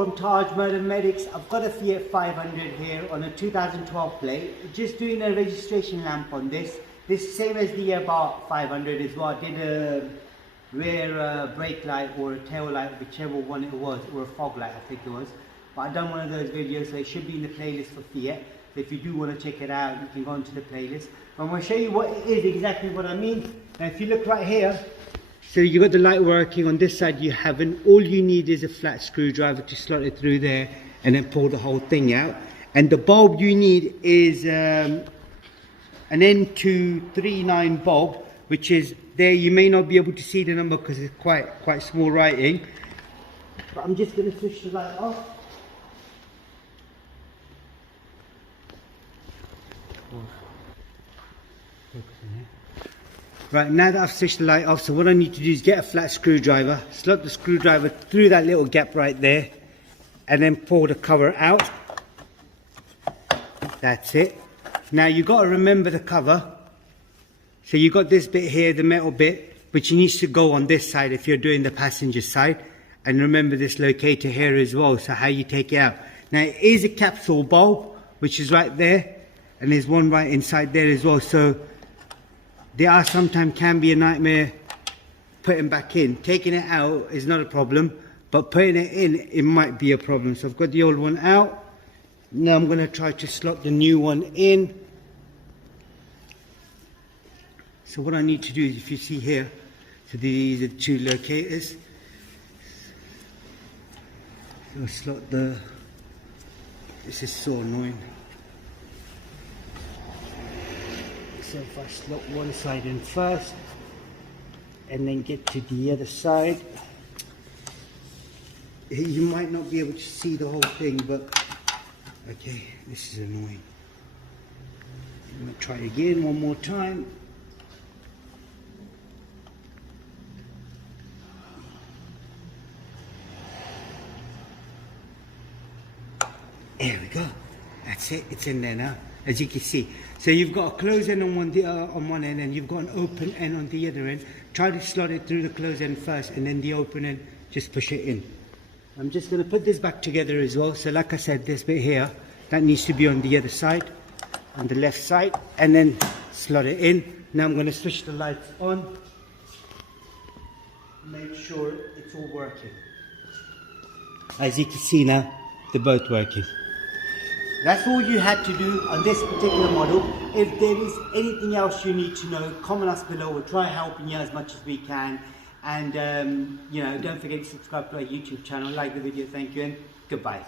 from Taj Murder Medics. I've got a Fiat 500 here on a 2012 plate. Just doing a registration lamp on this. This same as the Abarth 500 as well. I did a rear brake light or a tail light, whichever one it was, or a fog light I think it was. But I've done one of those videos, so it should be in the playlist for Fiat. So if you do want to check it out, you can go into the playlist. But I'm going to show you what it is, exactly what I mean. Now if you look right here, so you got the light working. On this side you haven't. All you need is a flat screwdriver to slot it through there and then pull the whole thing out. And the bulb you need is an N239 bulb, which is there. You may not be able to see the number because it's quite small writing. But I'm just going to switch the light off. Right, now that I've switched the light off, so what I need to do is get a flat screwdriver, slot the screwdriver through that little gap right there, and then pull the cover out. That's it. Now you've got to remember the cover. So you've got this bit here, the metal bit, which needs to go on this side if you're doing the passenger side. And remember this locator here as well, so how you take it out. Now it is a capsule bulb, which is right there, and there's one right inside there as well. So there are sometimes can be a nightmare putting back in. Taking it out is not a problem, but putting it in, it might be a problem. So I've got the old one out. Now I'm going to try to slot the new one in. So what I need to do is, if you see here, so these are the two locators. So I slot the, this is so annoying. So if I slot one side in first and then get to the other side, you might not be able to see the whole thing, but okay, this is annoying. I'm going to try again one more time. There we go. That's it. It's in there now, as you can see. So you've got a closed end on one end, and you've got an open end on the other end. Try to slot it through the closed end first, and then the open end, just push it in. I'm just going to put this back together as well. So like I said, this bit here, that needs to be on the other side, on the left side, and then slot it in. Now I'm going to switch the lights on. Make sure it's all working. As you can see now, they're both working. That's all you had to do on this particular model. If there is anything else you need to know, comment us below. We'll try helping you as much as we can. And you know, don't forget to subscribe to our YouTube channel, like the video, thank you, and goodbye.